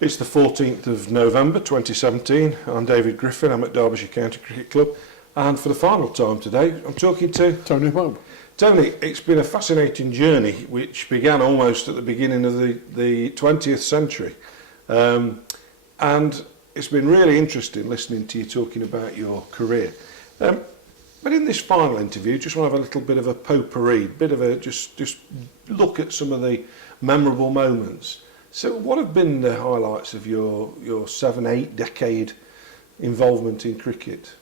It's the 14th of November 2017. I'm David Griffin, I'm at Derbyshire County Cricket Club, and for the final time today I'm talking to Tony Pope. Tony. It's been a fascinating journey which began almost at the beginning of the 20th century, and it's been really interesting listening to you talking about your career. But in this final interview, just want to have a little bit of a potpourri, bit of a just look at some of the memorable moments. So what have been the highlights of your 7-8 decade involvement in cricket?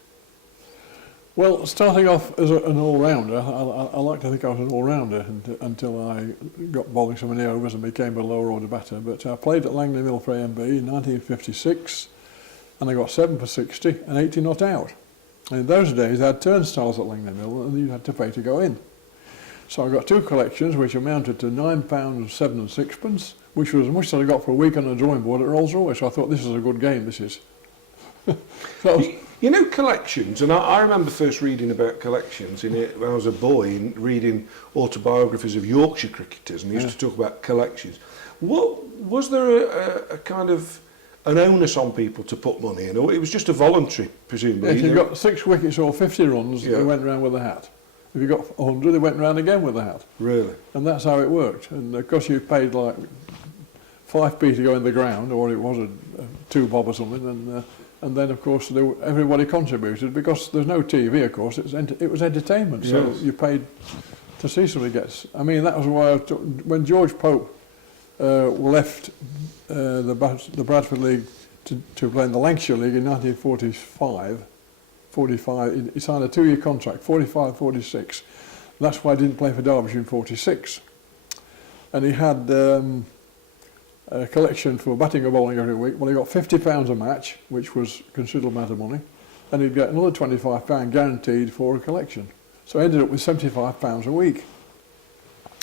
Well, starting off as an all-rounder, I like to think I was an all-rounder until I got bowling some of the overs and became a lower order batter. But I played at Langley Mill for AMB in 1956, and I got 7 for 60 and 80 not out. And in those days, they had turnstiles at Langley Mill, and you had to pay to go in. So I got 2 collections, which amounted to £9, 7 and 6pence, which was as much as I got for a week on the drawing board at Rolls-Royce. So I thought, this is a good game, this is. You know, collections, and I remember first reading about collections when I was a boy, reading autobiographies of Yorkshire cricketers, and they used to talk about collections. Was there a kind of an onus on people to put money in, or it was just a voluntary, presumably? If you got 6 wickets or 50 runs, they went round with a hat. If you got 100, they went round again with a hat. Really? And that's how it worked. And of course you paid like 5p to go in the ground, or it was a 2 bob or something, and then of course everybody contributed, because there's no TV, of course, it was entertainment, so you paid to see somebody gets. I mean, that was why when George Pope left the Bradford League to play in the Lancashire League in 1945, he signed a 2-year contract, 45-46. That's why I didn't play for Derbyshire in 46. And he had a collection for batting or bowling every week. Well, he got £50 a match, which was a considerable amount of money, and he'd get another £25 guaranteed for a collection. So I ended up with £75 a week.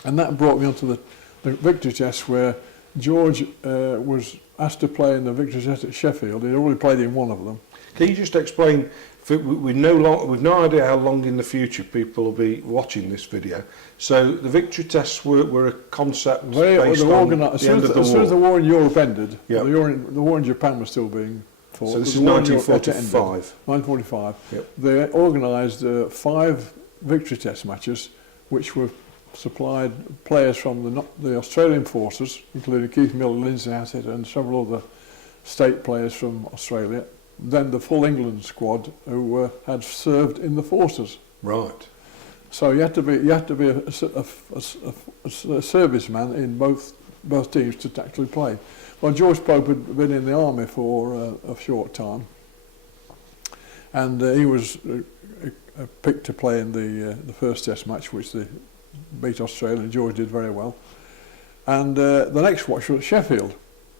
And that brought me onto the victory test, where George was asked to play in the victory test at Sheffield. He'd already played in one of them. Can you just explain, we've no idea how long in the future people will be watching this video, so the victory tests were a concept based on the end of the war. As soon as the war in Europe ended, the war in Japan was still being fought. So this is 1945. 1945. Yep. They organised 5 victory test matches, which were supplied players from the Australian forces, including Keith Miller, Lindsay Hassett and several other state players from Australia, then the full England squad who had served in the forces. Right. So you had to be a serviceman in both teams to actually play. Well, George Pope had been in the army for a short time, and he was picked to play in the first test match, which they beat Australia, and George did very well. And the next watch was at Sheffield,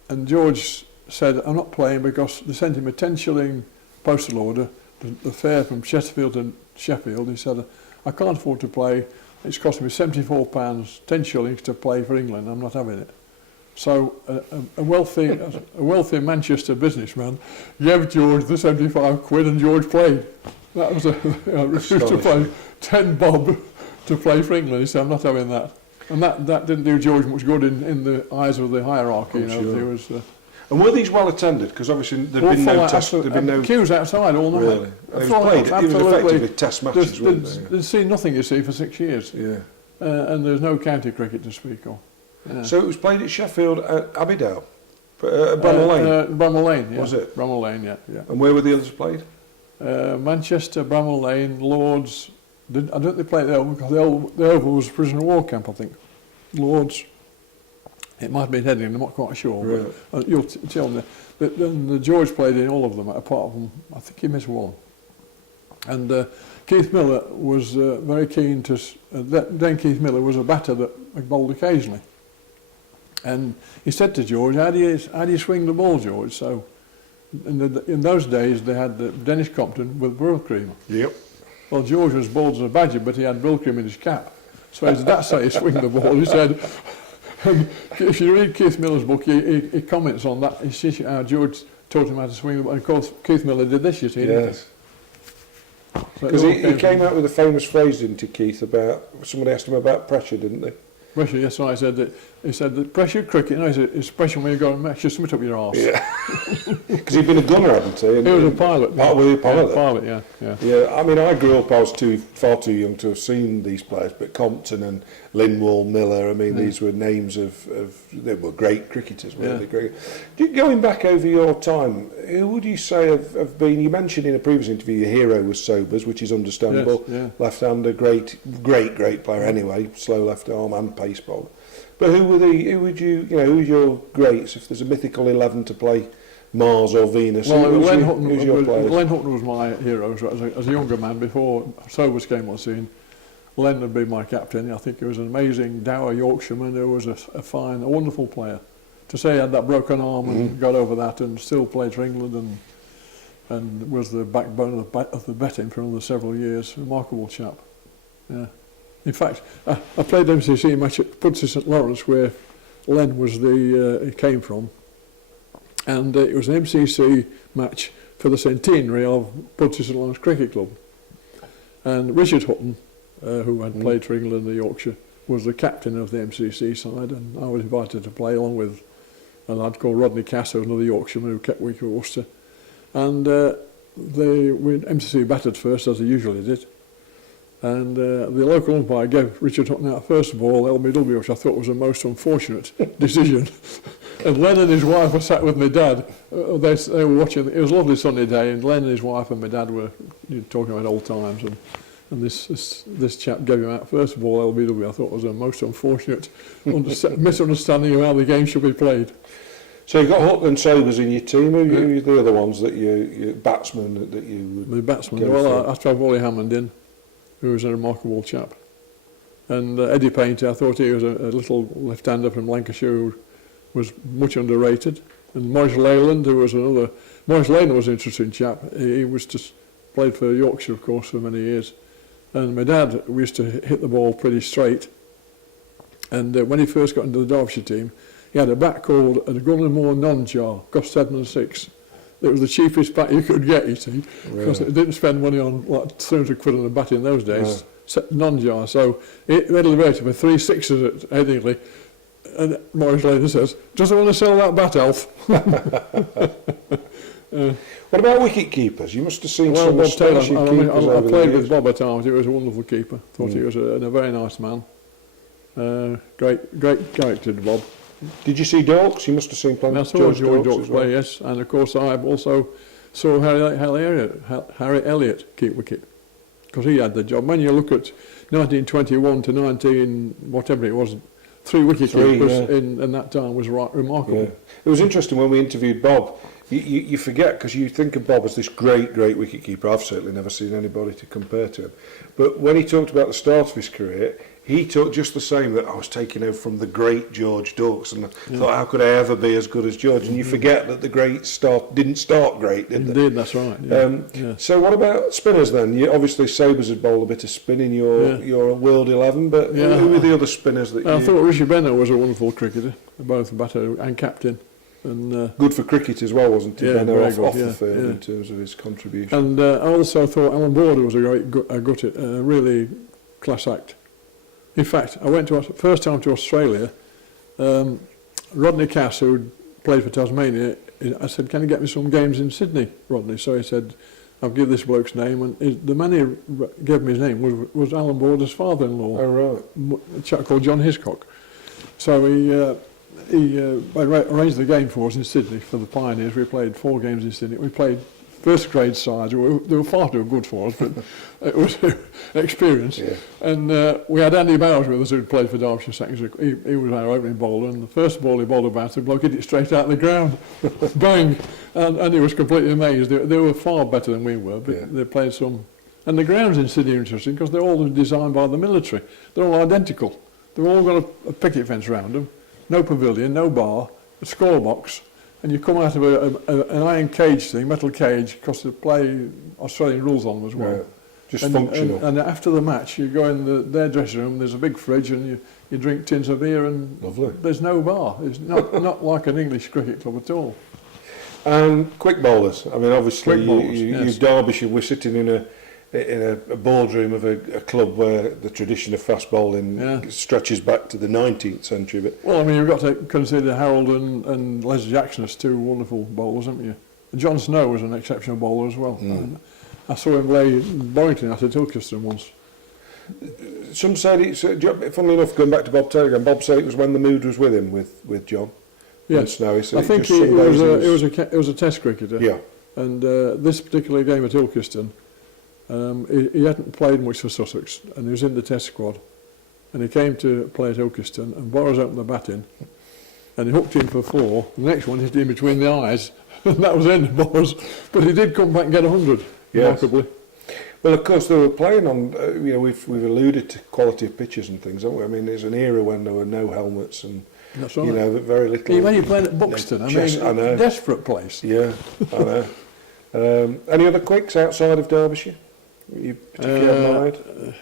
and George said, I'm not playing because they sent him a 10-shilling postal order, the fare from Chesterfield to Sheffield. He said, I can't afford to play, it's costing me £74, 10 shillings to play for England, I'm not having it. So a wealthy Manchester businessman gave George the 75 quid, and George played. That was refused to pay 10 bob to play for England. He said, I'm not having that. And that didn't do George much good in the eyes of the hierarchy. And were these well attended? Because obviously there'd been no test. There'd been no queues outside all night. Really, it was effectively test matches. They'd seen nothing, you see, for 6 years. Yeah. And there's no county cricket to speak of. Yeah. So it was played at Sheffield at Abbeydale, Bramall Lane. Bramall Lane, yeah. Was it? Bramall Lane, yeah. And where were the others played? Manchester, Bramall Lane, Lords. I don't think they played the Oval, because the Oval was a prisoner of war camp, I think. Lords. It might have been Headingley, I'm not quite sure. Really? But you'll tell me. The George played in all of them, apart from, I think he missed one. And Keith Miller was very keen to... then Keith Miller was a batter that bowled occasionally. And he said to George, how do you swing the ball, George? So in those days they had Dennis Compton with Brill Cream. Yep. Well, George was bald as a badger, but he had Brill Cream in his cap. So he said, that's how you swing the ball. He said... And if you read Keith Miller's book, he comments on that. He says how George taught him how to swing the ball. And of course, Keith Miller did this, you see. Yes. Because he came out with a famous phrase, didn't he, Keith, about... Somebody asked him about pressure, didn't they? Pressure, yes. So I said that He said, the pressure cricket, especially when you go and match your something up your arse. Yeah. Because he'd been a gunner, hadn't he? And, He was a pilot. Oh, was he a pilot? Yeah, pilot, yeah. Yeah, I mean, I grew up, I was far too young to have seen these players, but Compton and Lindwall, Miller, I mean, these were names of they were great cricketers, weren't they? Great. Going back over your time, who would you say have been, you mentioned in a previous interview your hero was Sobers, which is understandable, left-hander, great player anyway, slow left arm and pace bowler. But who's your greats, if there's a mythical 11 to play Mars or Venus? Well, who's your players? Len Hutton was my hero as a younger man before Sobers came on scene. Len would be my captain. I think he was an amazing dour Yorkshireman who was a wonderful player. To say he had that broken arm and got over that and still played for England and was the backbone of the betting for another several years. Remarkable chap. Yeah. In fact, I played MCC match at Pudsey St Lawrence where Len was he came from, and it was an MCC match for the centenary of Pudsey St Lawrence Cricket Club. And Richard Hutton, who had played for England and Yorkshire, was the captain of the MCC side, and I was invited to play along with a lad called Rodney Cass, who was another Yorkshireman who kept wicket for Worcester. And MCC batted first, as they usually did. And the local umpire gave Richard Hutton out first ball, LBW, which I thought was a most unfortunate decision. And Len and his wife were sat with my dad. They were watching. It was a lovely sunny day, and Len and his wife and my dad were talking about old times. And this chap gave him out first ball, LBW. I thought was a most unfortunate misunderstanding of how the game should be played. So you've got Hutton and Sobers in your team. Who are the other ones that you batsmen that you would? The batsmen. Well, I tried Wally Hammond in, who was a remarkable chap. And Eddie Painter, I thought he was a little left-hander from Lancashire who was much underrated. And Maurice Leyland, who was another... Maurice Leyland was an interesting chap. He was just played for Yorkshire, of course, for many years. And my dad, we used to hit the ball pretty straight. And when he first got into the Derbyshire team, he had a bat called a Gunnermore non-jar, cost 7.6. It was the cheapest bat you could get, you see, because it didn't spend money on like 300 quid on a bat in those days, non-jar. So it readily rated for 3 sixes at Headingley. And Maurice later says, doesn't want to sell that bat, Alf. What about wicket keepers? You must have seen well, some Bob astonishing keepers I over the played years. with Bob at times. He was a wonderful keeper. Thought he was a very nice man. Great character, Bob. Did you see Dorks? You must have seen plenty I of saw George Dorks play, yes. And of course I also saw Harry Elliott keep wicket, because he had the job. When you look at 1921 to 19, whatever it was, 3 wicket keepers in that time was remarkable. Yeah. It was interesting when we interviewed Bob. You forget, because you think of Bob as this great wicket keeper. I've certainly never seen anybody to compare to him. But when he talked about the start of his career, he talked just the same, that I was taking over from the great George Dorks, and I thought, how could I ever be as good as George? And you forget that the great didn't start great, did they? Indeed, that's right. Yeah. So what about spinners then? Obviously Sobers had bowled a bit of spin in your World 11, but who were the other spinners that I thought Richie Bennett was a wonderful cricketer, both batter and captain. And good for cricket as well, wasn't he? Yeah, Benno very off good, the field in terms of his contribution. And I also thought Alan Border was a really class act. In fact, I went first time to Australia. Rodney Cass, who played for Tasmania, I said, "Can you get me some games in Sydney, Rodney?" So he said, "I'll give this bloke's name." And the man who gave me his name was Alan Border's father-in-law. Oh right. A chap called John Hiscock. So he arranged the game for us in Sydney for the Pioneers. We played 4 games in Sydney. We played first grade sides. They were far too good for us, but it was an experience. Yeah. And we had Andy Bowers with us, who played for Derbyshire seconds. He was our opening bowler, and the first ball he bowled about, the bloke hit it straight out of the ground. Bang! And he was completely amazed. They were far better than we were, but they played some. And the grounds in Sydney are interesting because they're all designed by the military. They're all identical. They've all got a picket fence around them, no pavilion, no bar, a score box, and you come out of an iron cage thing, metal cage, because they play Australian rules on them as well. Yeah, just functional. And after the match, you go in their dressing room, there's a big fridge, and you drink tins of beer, and lovely. There's no bar. It's not like an English cricket club at all. And quick bowlers. I mean, obviously, you Derbyshire, we're sitting in in a boardroom of a club where the tradition of fast bowling stretches back to the 19th century. But well, I mean, you've got to consider Harold and Les Jackson as two wonderful bowlers, haven't you? John Snow was an exceptional bowler as well. And I saw him play Borrington at Ilkeston once. some said it's, funnily enough, going back to Bob Taylor again, Bob said it was when the mood was with him, with John. Yes, Snow. He said I think it was a test cricketer. Yeah. And this particular game at Ilkeston, he hadn't played much for Sussex, and he was in the test squad. And he came to play at Ilkeston, and Borrows opened the batting, and he hooked in for 4. The next one hit him between the eyes, and that was the end of Borrows. But he did come back and get 100, remarkably. Well, of course, they were playing on, we've alluded to quality of pitches and things, haven't we? I mean, there's an era when there were no helmets and, that's right. very little... Even you playing at Buxton, I know. Desperate place. Yeah, I know. Any other quicks outside of Derbyshire you particularly admired?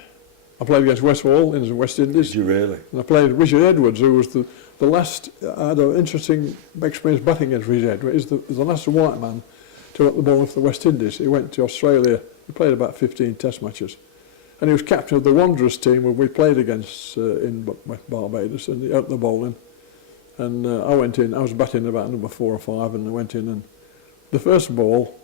I played against Westfall in the West Indies. Did you really? And I played Richard Edwards, who was the last... I had an interesting experience batting against Richard Edwards. He's the last white man to knock the ball off the West Indies. He went to Australia. He played about 15 test matches. And he was captain of the Wanderers team when we played against in Barbados, and he opened the bowling. And I went in, I was batting about number 4 or 5, and I went in, and the first ball,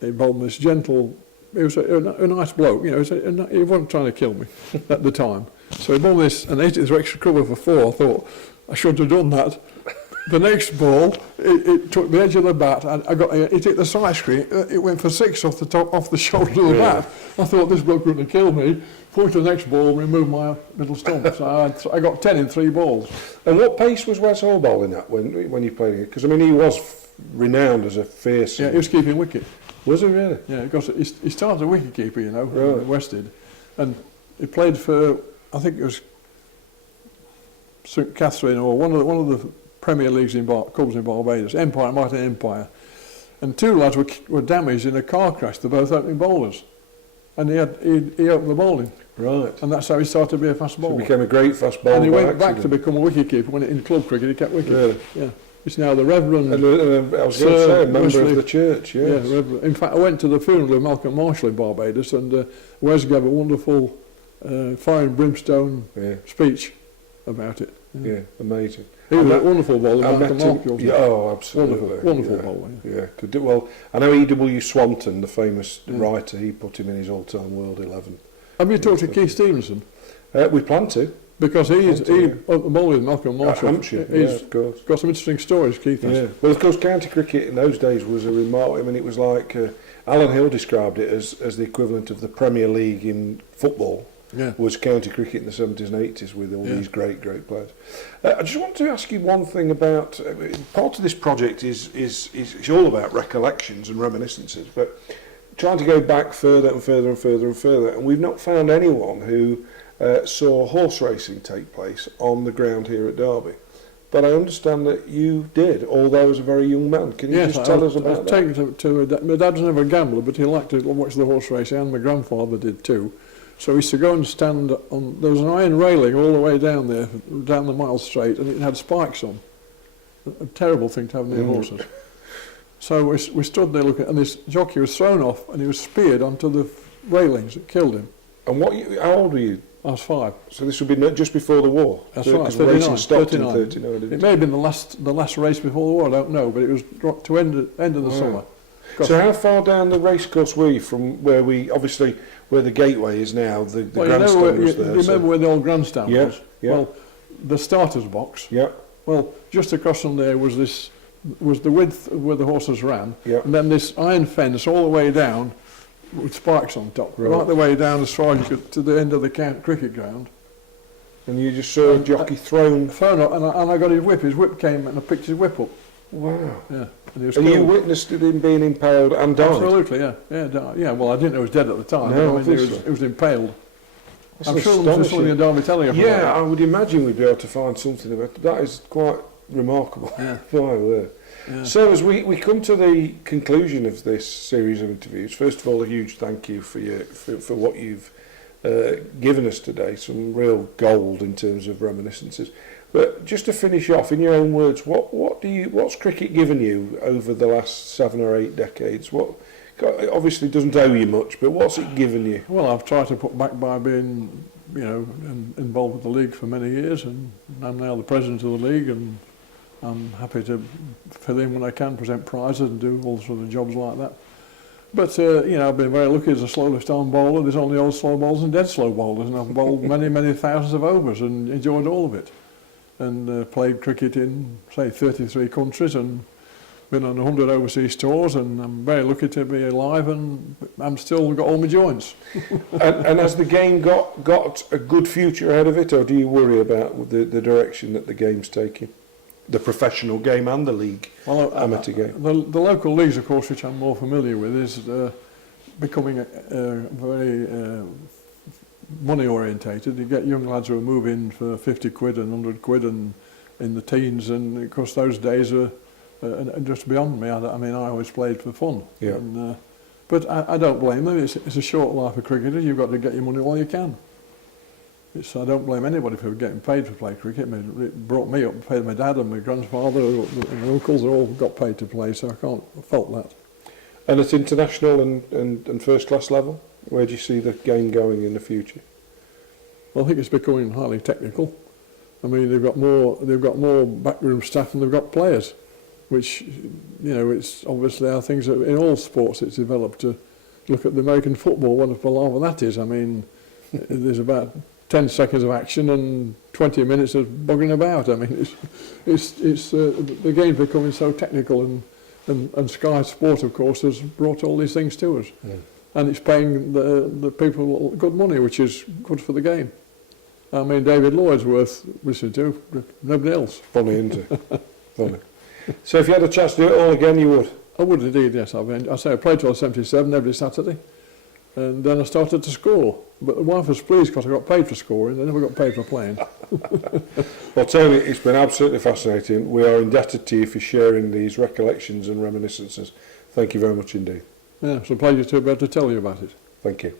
he bowled me this gentle, he was a nice bloke, he wasn't trying to kill me at the time. So he bowled this, and I hit it through extra cover for 4. I thought, I shouldn't have done that. The next ball, it took the edge of the bat, it hit the side screen, it went for 6 off the shoulder of the bat. I thought, this bloke wouldn't have killed me. Point to the next ball and remove my middle stump. So I got 10 in 3 balls. And what pace was Wes Hall bowling at when you played it? Because, I mean, he was renowned as a fierce... Yeah, he was keeping wicket. Was he really? Yeah, because he started a wicket keeper, right. West did. And he played for, I think it was St Catherine or one of the Premier Leagues clubs in Barbados, Empire, might have Empire. And 2 lads were damaged in a car crash. They're both opening bowlers. And he opened the bowling. Right. And that's how he started to be a fast bowler. So he became a great fast bowler. And he went back to become a wicketkeeper. When in club cricket, he kept wicket. Really? Yeah. He's now the Reverend... And I was going to say, a member of the church, yes. Yeah, Reverend. In fact, I went to the funeral of Malcolm Marshall in Barbados, and Wes gave a wonderful fire and brimstone speech about it. Yeah, amazing. He was a wonderful bowler, Malcolm Marshall. Yeah, oh, absolutely. Wonderful bowler. Yeah. Well, I know E.W. Swanton, the famous writer, he put him in his all-time World 11. Have you talked to Keith Stevenson? We plan to. Because he at the bowler with Malcolm Marshall. Hampshire, of course. Got some interesting stories, Keith has. Yeah. Well, of course, county cricket in those days was a remark. I mean, it was like Alan Hill described it as the equivalent of the Premier League in football. Yeah. Was county cricket in the 70s and 80s with all these great players. I just want to ask you one thing about part of this project is all about recollections and reminiscences, but trying to go back further and further and further and further, and we've not found anyone who saw horse racing take place on the ground here at Derby. But I understand that you did, although as a very young man. Can you just tell us about that? My dad was never a gambler, but he liked to watch the horse racing, and my grandfather did too. So we used to go and stand on... There was an iron railing all the way down there, down the Mile Straight, and it had spikes on. A terrible thing to have near horses. So we stood there looking, and this jockey was thrown off, and he was speared onto the railings. It killed him. And how old were you? I was 5. So this would be just before the war? That's right, because racing stopped in 39, didn't it? It may have been the last race before the war, I don't know, but it was to end of the summer. So how far down the racecourse were you from where where the gateway is now, the grandstand was there? You remember where the old grandstand was? Yeah. Well, the starter's box. Yeah. Well, just across from there was the width where the horses ran, and then this iron fence all the way down with spikes on top, right the way down as far as you could to the end of the cricket ground. And you just saw a jockey thrown up, and I got his whip. His whip came, and I picked his whip up. Wow. Yeah. And you witnessed him being impaled and died? Absolutely, yeah. Well, I didn't know he was dead at the time. No, I mean, he was impaled. That's I'm sure there was something in Derby telling you about that. I would imagine we'd be able to find something about it. That is quite remarkable. Yeah. Yeah. So as we come to the conclusion of this series of interviews, first of all, a huge thank you for what you've given us today, some real gold in terms of reminiscences. But just to finish off, in your own words, what's cricket given you over the last 7 or 8 decades? What It obviously doesn't owe you much, but what's it given you? Well, I've tried to put back by being, involved with the league for many years, and I'm now the president of the league, and I'm happy to fill in when I can, present prizes and do all sort of jobs like that. But, I've been very lucky as a slowest arm bowler. There's only old slow bowlers and dead slow bowlers, and I've bowled many thousands of overs and enjoyed all of it. And played cricket in, say, 33 countries and been on 100 overseas tours, and I'm very lucky to be alive, and I'm still got all my joints. and has the game got a good future ahead of it, or do you worry about the direction that the game's taking? The professional game and the league, amateur game. The local leagues, of course, which I'm more familiar with, is becoming very money orientated. You get young lads who are moving for 50 quid and 100 quid and in the teens, and of course those days are just beyond me. I mean, I always played for fun. Yeah. But I don't blame them. It's a short life of cricketer. You've got to get your money while you can. I don't blame anybody for getting paid to play cricket. I mean, it brought me up, paid my dad and my grandfather and my uncles, they all got paid to play, so I can't fault that. And at international and first class level, where do you see the game going in the future? Well, I think it's becoming highly technical. I mean, they've got more backroom staff than they've got players, which, it's obviously how things are in all sports. It's developed to look at the American football, what a palaver that is. I mean, there's about 10 seconds of action and 20 minutes of bugging about. I mean, the game's becoming so technical, and Sky Sport, of course, has brought all these things to us. Yeah. And it's paying the people good money, which is good for the game. I mean, David Lloyd's worth listening to, nobody else. Funny, isn't it? Funny. So if you had a chance to do it all again, you would? I would indeed, yes. I played till I was 77 every Saturday, and then I started to score. But the wife was pleased because I got paid for scoring. I never got paid for playing. Well, Tony, it's been absolutely fascinating. We are indebted to you for sharing these recollections and reminiscences. Thank you very much indeed. Yeah, it's a pleasure to be able to tell you about it. Thank you.